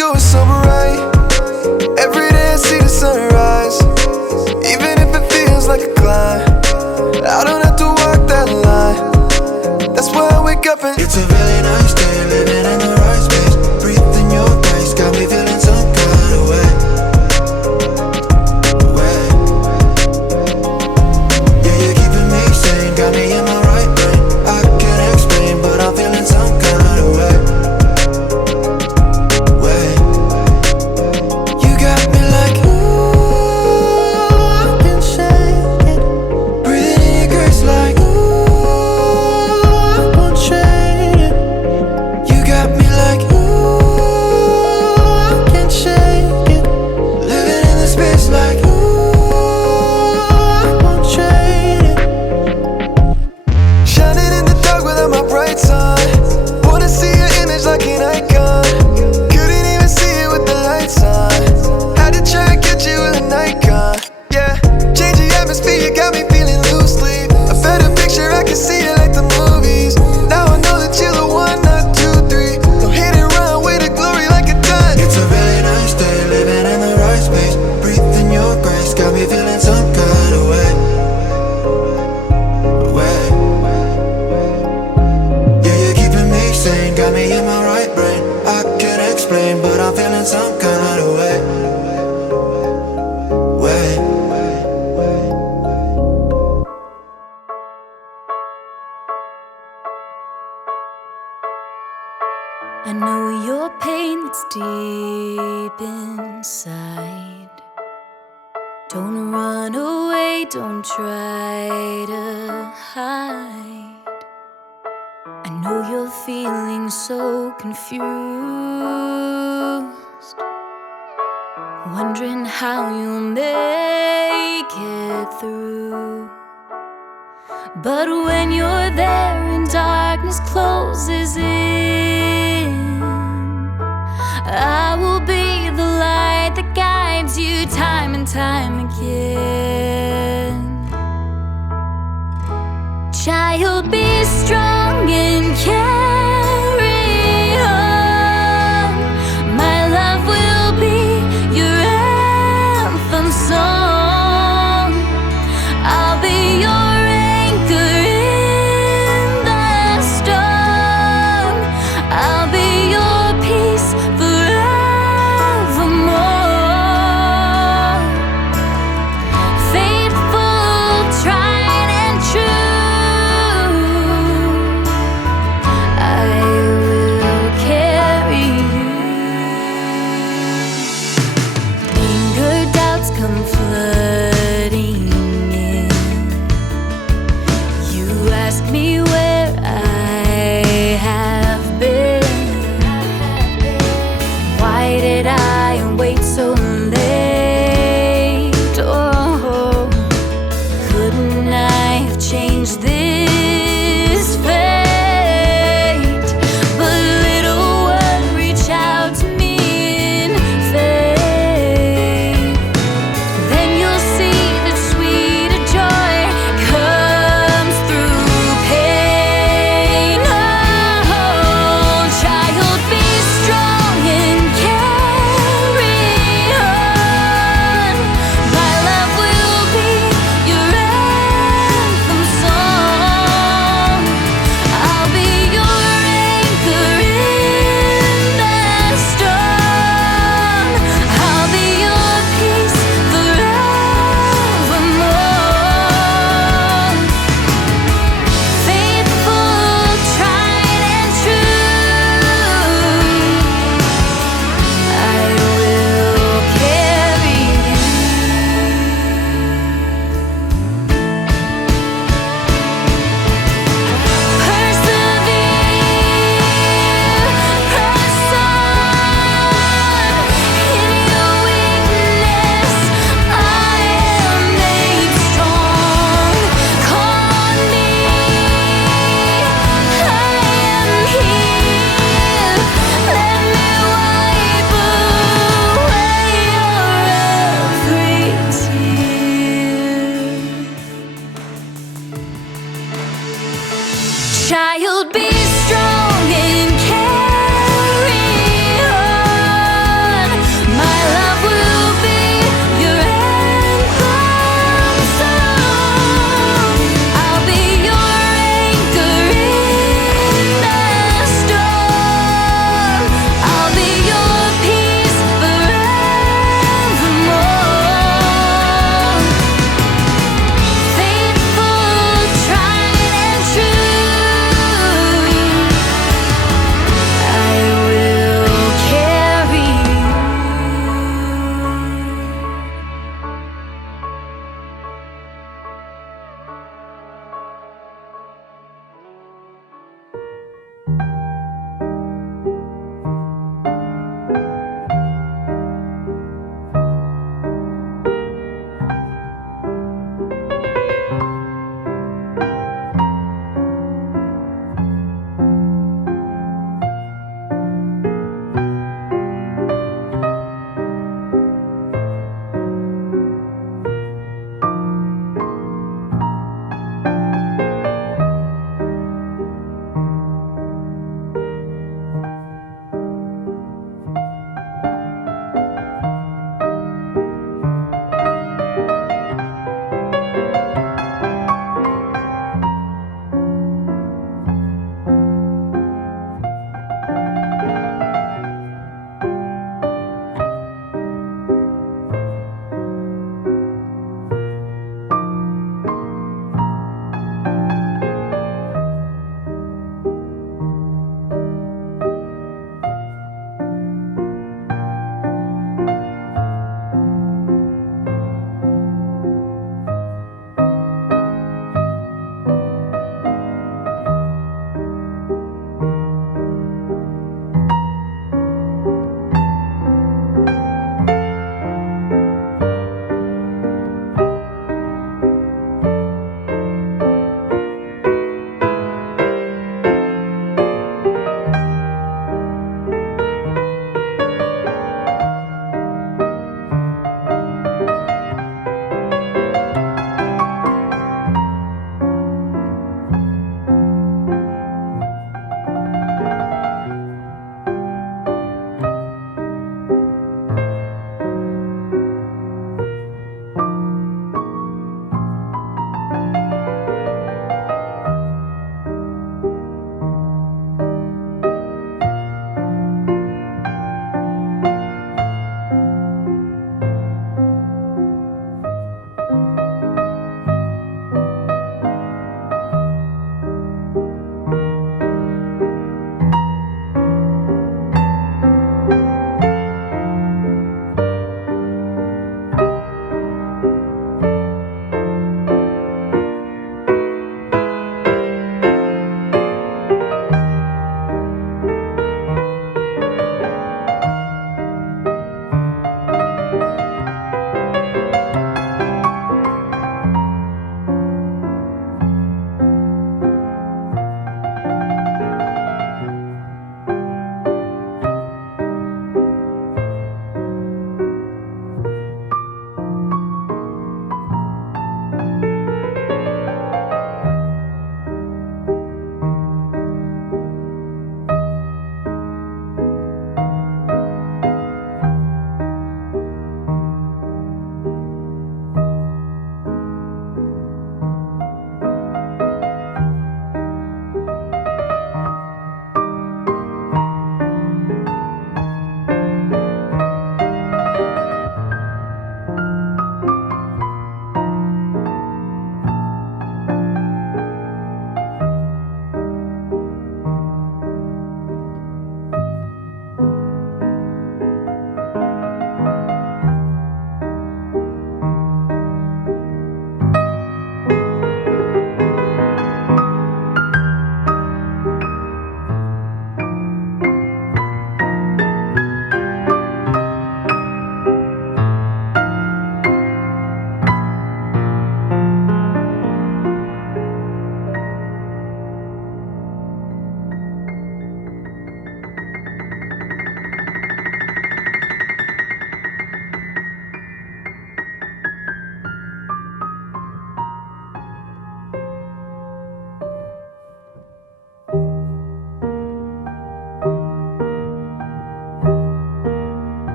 go is so bright. Every day I see the sunrise, even if it feels like a climb. I don't have to walk that line. That's why I wake up and it's a really nice day, living in the right space. Breathing your grace, got me feeling some kind of way. Yeah, you're keeping me sane, got me in my right brain. I can't explain, but I'm feeling some kind of way. You got me like, ooh, I can shake it. Breathing in your grace like, ooh, I won't trade it. You got me like, ooh, I can't shake it. Living in the space like, ooh, I won't trade it. shining in the dark without my bright side. Wanna see your image like an icon. Couldn't even see it with the lights on. Had to try and get you with a Nikon. Yeah, change the atmosphere, you got me feeling loosely. A better picture, I can see it like the movies. Now I know that you're the one, not two, three. Don't hit and run with the glory like a gun. It's a really nice day, living in the right space. Breathing your grace, got me feeling some kind of way. Yeah, you're keeping me sane, got me in my right brain. I can't explain, but I'm feeling some kind of way. I know your pain that's deep inside. Don't run away, don't try to hide. I know you're feeling so confused, wondering how you'll make it through. But when you're there and darkness closes in, I will be the light that guides you time and time again. Child, be strong and carry on. My love will be your anthem song. I'll be your anchor in the storm. I'll be your peace forevermore. Faithful, tried and true, I will carry you. Anger, doubts come flooding in. You ask me where I have been. Why did I wait so long